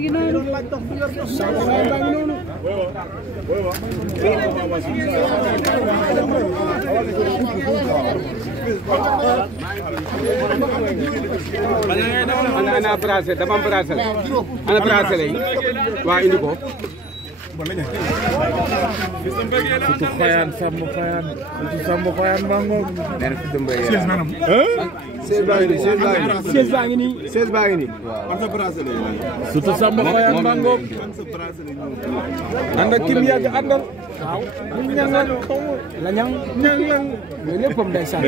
ngi noonu. ana bracelet dama am bracelet ana bracelet yi waa indi ko surtout Xoyaan Samba Xoyaan surtout Samba Xoyaan Bango. nee na fi dëmb yi. 16 maanaam. 16 baa ngi nii 16 baa ngi nii. 16 baa ngi nii. surtout Samba Xoyaan Bango. ànd ak kim yàgg àndal. waaw. ñangal lañang ñangal. mais léppam ndeysaan.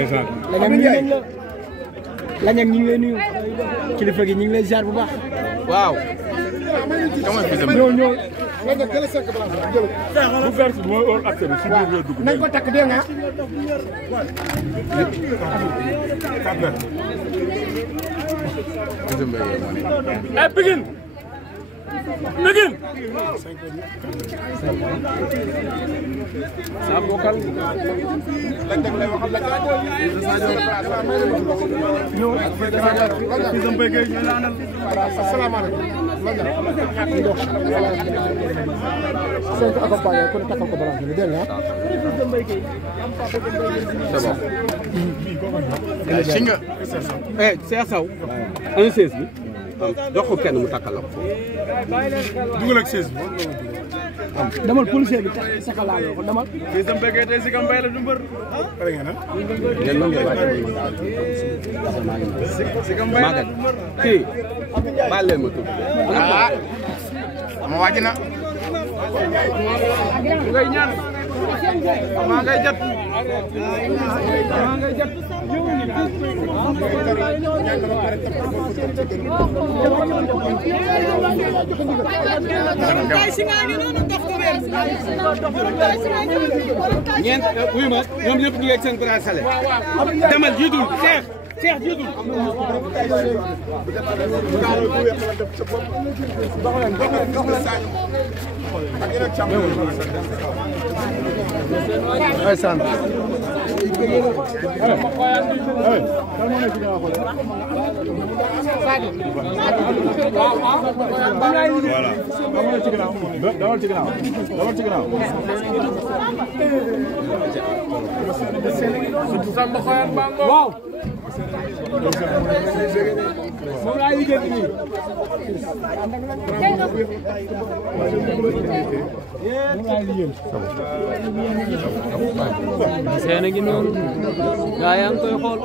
lañang ñu ngi la. lañang ñu ngi lay nuyu. kilifa gi ñu ngi lay ziar bu baax. waaw. ñoo. bu vert bi mooy all accès bi si biir ngay dugg. nañ ko takk dégg nga. eh Pikine. Pikine. saa bokkal. cinq accompagné ku ne takkal ko balance bi dégg nga. c'est bon. si nga. Cheikh Sow. ana 16 bi. jox ko kenn mu takkal la ko. dugal ak 16 bi. demal policier bi sakalaaloo ko demal. fii sa mbéykee tey si ka mbay la du mbër. pare nga na. ngeen mën ngeen wàcc si ka mbay la du mbër. kii baal leen ma tudd. ma wàcc na. ngay ñaan. maa ngay jot. maa ngay jot. ñeent wuyu ma ñoom ñëpp ñu ngi ak seen bracelet. demal jiitul Cheikh jiitul. waaw. moom laa liggéey nii. seen a ngi noonu. gaa yaa ngi koy xool.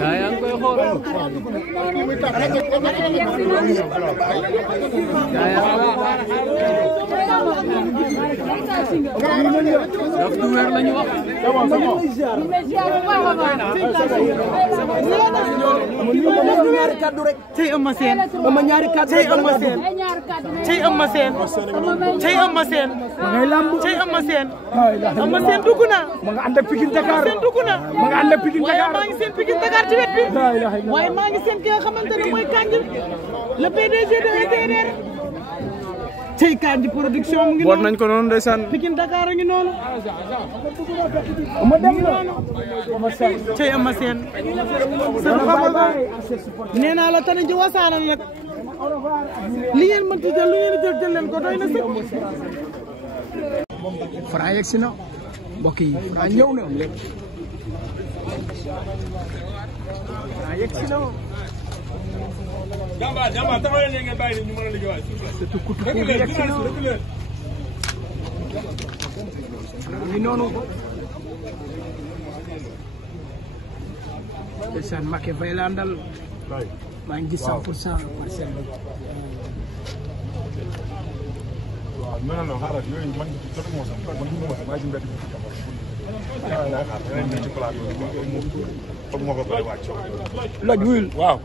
gaa yaa ngi koy xool. daf du weer la ñu wax. ñaari kaddu rek. tey Eumeu Sène. Eumeu ñaari kaddu tey Eumeu Sène. tey Eumeu Sène. tey Eumeu Sène. ngay lamb tey Eumeu Sène. Eumeu Sène dugg na. ma nga ànd ak Pikine Dakar. Eumeu Sène dugg na. ma nga ànd ak Pikine Dakar. waaye maa ngi seen Pikine Dakar ci wet bi. waaye maa ngi seen ki nga xamante ne mooy Kandji le PDG de ETDR. tey Kandji production mu ngi noonu. boot nañ ko noonu ndeysaan. Pikine Dakar a ngi noonu. ma dem na. tey Eumeu Sène. nee naa la tane ji wasaana nag. li ngeen mënti jël lu ngeen jël jël leen ko doy na sëkk. Franc yegg si na mbokk yi Franc ñëw na. Franc yegg si na. jàmbaar taxaw leen ngeen bàyyi ñu mën a liggéey waay. surtout kutu kutu yegg si na. ngi noonu. ndeysaan Mbacké Faye la àndal. maa ngi gis 100% parcelle bi. waaw non xaaral yooyu man jotuma sax man maa ngi ci mbedd bi. waaw xaaral danañ ñëw ci plateau bi foog moo ko bëri wàcc. loj wuyul waaw.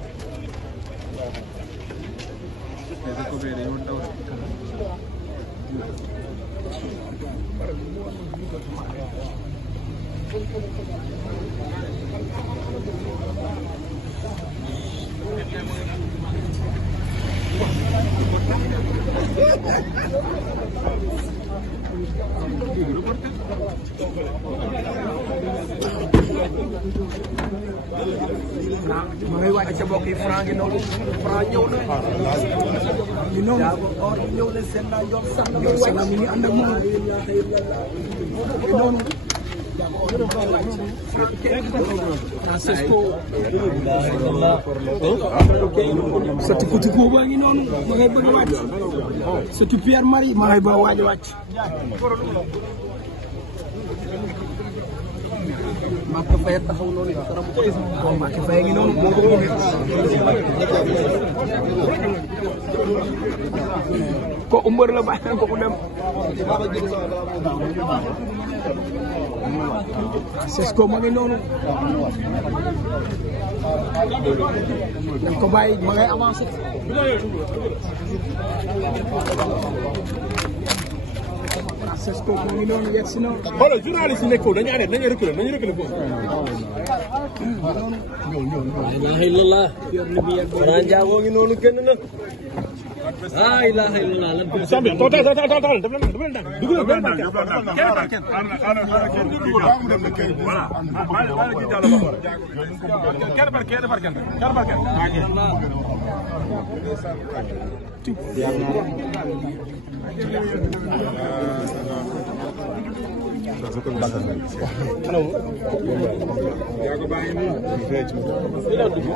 ma ngay wàcc ca bokk yi Franc ngi noonu Franc ñëw na ñu noonu or ñëw na seen naa ñoom sax mi ngi ànd ak moom noonu sëti Petit Pot baa ngi noonu ma ngay bëgg wàcc sëti Pierre Marie ma ngay ba waaj a wàcc Mbacké Faye taxaw noonu Mbacké Faye ngi noonu moo ko bëgg ko umbër la bàyyi ko ku dem Cesco ma ngi noonu dañ ko bàyyi ma ngay avancé Cesco ma ngi noonu yegg si na xoolal journaliste yi nekkoon dañu arrêté dañuy reculer foofu ilaha illallah Franc Ndiago ngi noonu génn na la ilaha illallah lan sambi total def leen dang dugg na benn kenn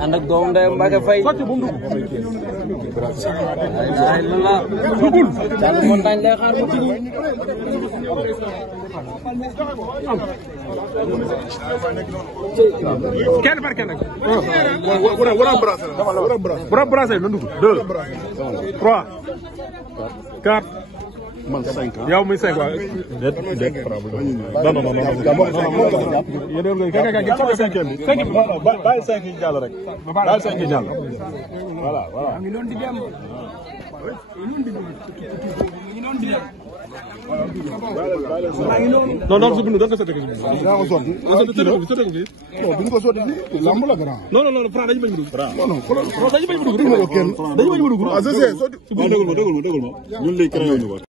ànd ak doomu ndeyam Mbacké Faye ay la dugul Thiatou Montagne lay xaar mu tigi kenn par kenn wara brasser na dugg 2 3 4 man 5 yow muy 5 waaw det problème bàyyi 5 yi jàll rek bàyyi 5 yi jàll voilà ngi doon di dem non non su bindu da nga sotti ko ci daa ko sotti. non duñ ko sotti fii lamb la grand. non Franc dañu bañ mu dugg. non non xoolal. dañu bañ mu dugg. duñ ko kenn. dañu bañ mu dugg. ah c'est ça sotti. dégul ma ñun lay créé ñu ko.